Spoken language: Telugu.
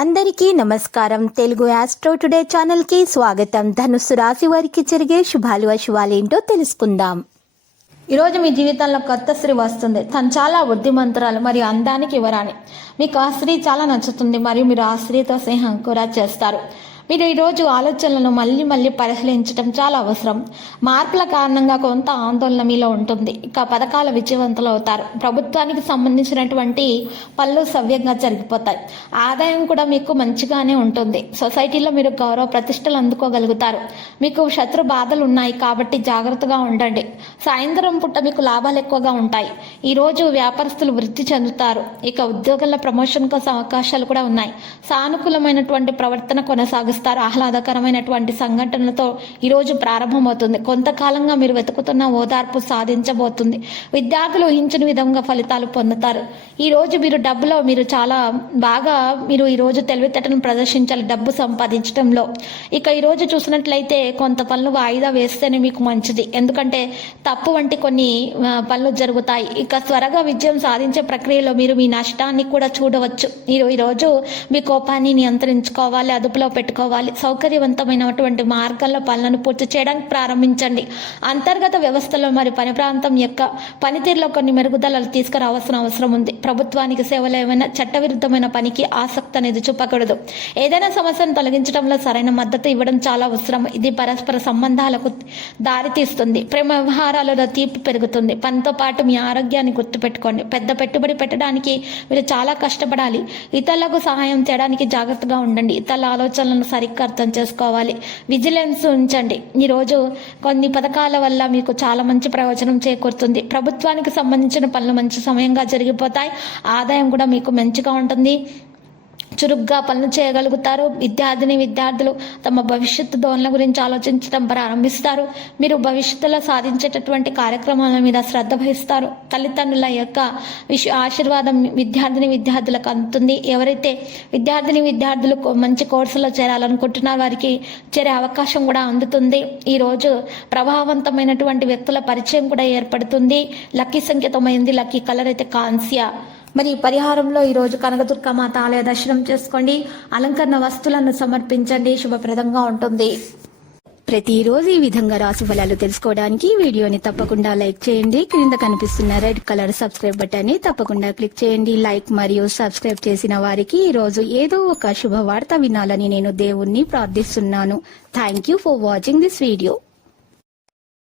అందరికీ నమస్కారం. తెలుగు ఆస్ట్రో టుడే ఛానల్కి స్వాగతం. ధనుస్సు రాశి వారికి జరిగే శుభాలు అశుభాలేంటో తెలుసుకుందాం. ఈరోజు మీ జీవితంలో కొత్త స్త్రీ వస్తుంది. తను చాలా బుద్ధిమంతురాలు మరియు అందానికి యువరాణి. మీకు ఆ స్త్రీ చాలా నచ్చుతుంది మరియు మీరు ఆ స్త్రీతో స్నేహం కూడా చేస్తారు. మీరు ఈరోజు ఆలోచనలను మళ్ళీ పరిశీలించడం చాలా అవసరం. మార్పుల కారణంగా కొంత ఆందోళన మీలో ఉంటుంది. ఇక పథకాల విజయవంతులు అవుతారు. ప్రభుత్వానికి సంబంధించినటువంటి పనులు సవ్యంగా జరిగిపోతాయి. ఆదాయం కూడా మీకు మంచిగానే ఉంటుంది. సొసైటీలో మీరు గౌరవ ప్రతిష్టలు అందుకోగలుగుతారు. మీకు శత్రు బాధలు ఉన్నాయి కాబట్టి జాగ్రత్తగా ఉండండి. సాయంత్రం పూట మీకు లాభాలు ఎక్కువగా ఉంటాయి. ఈరోజు వ్యాపారస్తులు వృద్ధి చెందుతారు. ఇక ఉద్యోగాల ప్రమోషన్ కోసం అవకాశాలు కూడా ఉన్నాయి. సానుకూలమైనటువంటి ప్రవర్తన కొనసాగిస్తారు. ఆహ్లాదకరమైనటువంటి సంఘటనలతో ఈరోజు ప్రారంభమవుతుంది. కొంతకాలంగా మీరు వెతుకుతున్న ఓదార్పు సాధించబోతుంది. విద్యార్థులు ఊహించిన విధంగా ఫలితాలు పొందుతారు. ఈరోజు మీరు డబ్బులో మీరు చాలా బాగా ఈరోజు తెలివితేటను ప్రదర్శించాలి డబ్బు సంపాదించడంలో. ఇక ఈరోజు చూసినట్లయితే కొంత పనులు వాయిదా వేస్తేనే మీకు మంచిది. ఎందుకంటే తప్పు వంటి కొన్ని పనులు జరుగుతాయి. ఇక త్వరగా విజయం సాధించే ప్రక్రియలో మీరు మీ నష్టాన్ని కూడా చూడవచ్చు. ఈరోజు మీ కోపాన్ని నియంత్రించుకోవాలి, అదుపులో పెట్టుకోవాలి. సౌకర్యవంతమైనటువంటి మార్గాల్లో పనులను పూర్తి చేయడానికి ప్రారంభించండి. అంతర్గత వ్యవస్థలో మరియు పని ప్రాంతం యొక్క పనితీరులో కొన్ని మెరుగుదలలు తీసుకురావాల్సిన అవసరం ఉంది. ప్రభుత్వానికి సేవలు ఏమైనా చట్టవిరుద్ధమైన పనికి ఆసక్తి అనేది చూపకూడదు. ఏదైనా సమస్యను తొలగించడంలో సరైన మద్దతు ఇవ్వడం చాలా అవసరం. ఇది పరస్పర సంబంధాలకు దారితీస్తుంది. ప్రేమ వ్యవహారాలలో తీపి పెరుగుతుంది. పనితో పాటు మీ ఆరోగ్యాన్ని గుర్తుపెట్టుకోండి. పెద్ద పెట్టుబడి పెట్టడానికి మీరు చాలా కష్టపడాలి. ఇతరులకు సహాయం చేయడానికి జాగ్రత్తగా ఉండండి. ఇతరుల ఆలోచనలను సరిగ్గా అర్థం చేసుకోవాలి. విజిలెన్స్ ఉంచండి. ఈరోజు కొన్ని పథకాల వల్ల మీకు చాలా మంచి ప్రయోజనం చేకూరుతుంది. ప్రభుత్వానికి సంబంధించిన పనులు మంచి సమయంగా జరిగిపోతాయి. ఆదాయం కూడా మీకు మంచిగా ఉంటుంది. చురుగ్గా పనులు చేయగలుగుతారు. విద్యార్థులు తమ భవిష్యత్తు ధోరణుల గురించి ఆలోచించడం ప్రారంభిస్తారు. మీరు భవిష్యత్తులో సాధించేటటువంటి కార్యక్రమాల మీద శ్రద్ధ వహిస్తారు. తల్లిదండ్రుల యొక్క ఆశీర్వాదం విద్యార్థులకు అందుతుంది. ఎవరైతే విద్యార్థులు మంచి కోర్సులో చేరాలనుకుంటున్నారో వారికి చేరే అవకాశం కూడా అందుతుంది. ఈరోజు ప్రభావవంతమైనటువంటి వ్యక్తుల పరిచయం కూడా ఏర్పడుతుంది. లక్కీ సంఖ్య 9, లక్కీ కలర్ అయితే కాంస్య. మరి పరిహారంలో ఈరోజు కనకదుర్గ మాత ఆలయ దర్శనం చేసుకోండి. అలంకరణ వస్తువులను సమర్పించండి. శుభప్రదంగా ఉంటుంది. ప్రతిరోజు ఈ విధంగా రాశి ఫలాలు తెలుసుకోవడానికి వీడియోని తప్పకుండా లైక్ చేయండి. క్రింద కనిపిస్తున్న రెడ్ కలర్ సబ్స్క్రైబ్ బటన్ ని తప్పకుండా క్లిక్ చేయండి. లైక్ మరియు సబ్స్క్రైబ్ చేసిన వారికి ఈరోజు ఏదో ఒక శుభవార్త వినాలని నేను దేవుణ్ణి ప్రార్థిస్తున్నాను. Thank you for watching this video.